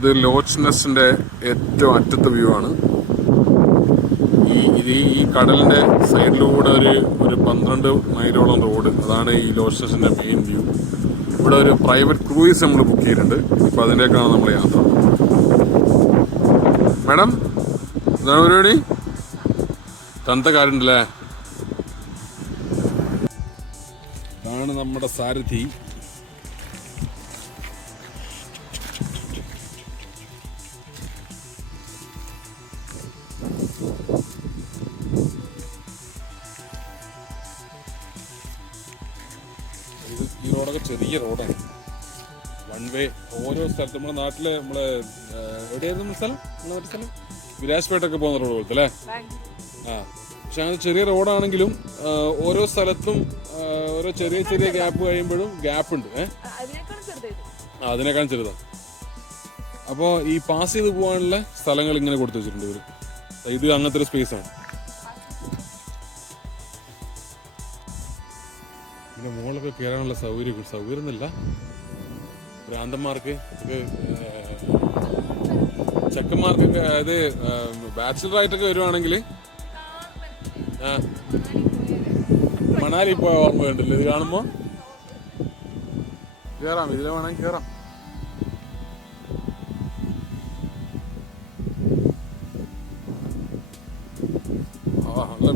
ഇത് ലോച്ച് നെസ്റ്റിന്റെ ഏറ്റവും അറ്റത്തെ വ്യൂ ആണ്. ഈ കടലിന്റെ സൈഡിലൂടെ ഒരു 12 മൈലോളം റോഡ്, അതാണ് ഈ ലോച്ച് നെസ്റ്റിന്റെ മെയിൻ വ്യൂ. ഇവിടെ ഒരു പ്രൈവറ്റ് ക്രൂയിസ് നമ്മൾ ബുക്ക് ചെയ്തിട്ടുണ്ട്. ഇപ്പൊ അതിലേക്കാണ് നമ്മൾ യാത്ര. മാഡം എന്താണ് പരിപാടി? തന്ത കാര്യണ്ടല്ലേ? ഇതാണ് നമ്മുടെ സാരഥി. ഈ റോഡൊക്കെ ചെറിയ റോഡാണ്, വൺ വേ. ഓരോ സ്ഥലത്തും നമ്മുടെ നാട്ടിലെ എവിടെയായിരുന്നു സ്ഥലം? നമ്മുടെ സ്ഥലം വിരാജ്പേട്ടൊക്കെ പോകുന്ന റോഡ് പോലത്തെ അല്ലേ? പക്ഷെ അങ്ങനെ ചെറിയ റോഡാണെങ്കിലും ഓരോ സ്ഥലത്തും ഓരോ ചെറിയ ചെറിയ ഗ്യാപ്പ് കഴിയുമ്പോഴും ഗ്യാപ്പ് ഉണ്ട്. അതിനേക്കാളും ചെറുതാണ്. അപ്പോൾ ഈ പാസ് ചെയ്ത് പോകാനുള്ള സ്ഥലങ്ങൾ ഇങ്ങനെ കൊടുത്തു വെച്ചിട്ടുണ്ട് ഇവര്. ഇത് അങ്ങനത്തെ ഒരു സ്പേസ് ആണ്. പിന്നെ മുകളിലൊക്കെ കയറാനുള്ള സൗകര്യം ഒന്നുമില്ല. ഭ്രാന്തന്മാർക്ക്, ചെക്കന്മാർക്കൊക്കെ, അതായത് ബാച്ചിലറായിട്ടൊക്കെ വരുവാണെങ്കിൽ മണാലി പോയ ഓർമ്മ വേണ്ടല്ലോ ഇത് കാണുമ്പോ. കേറാം, ഇതിലെ വേണമെങ്കിൽ കേറാം. നല്ല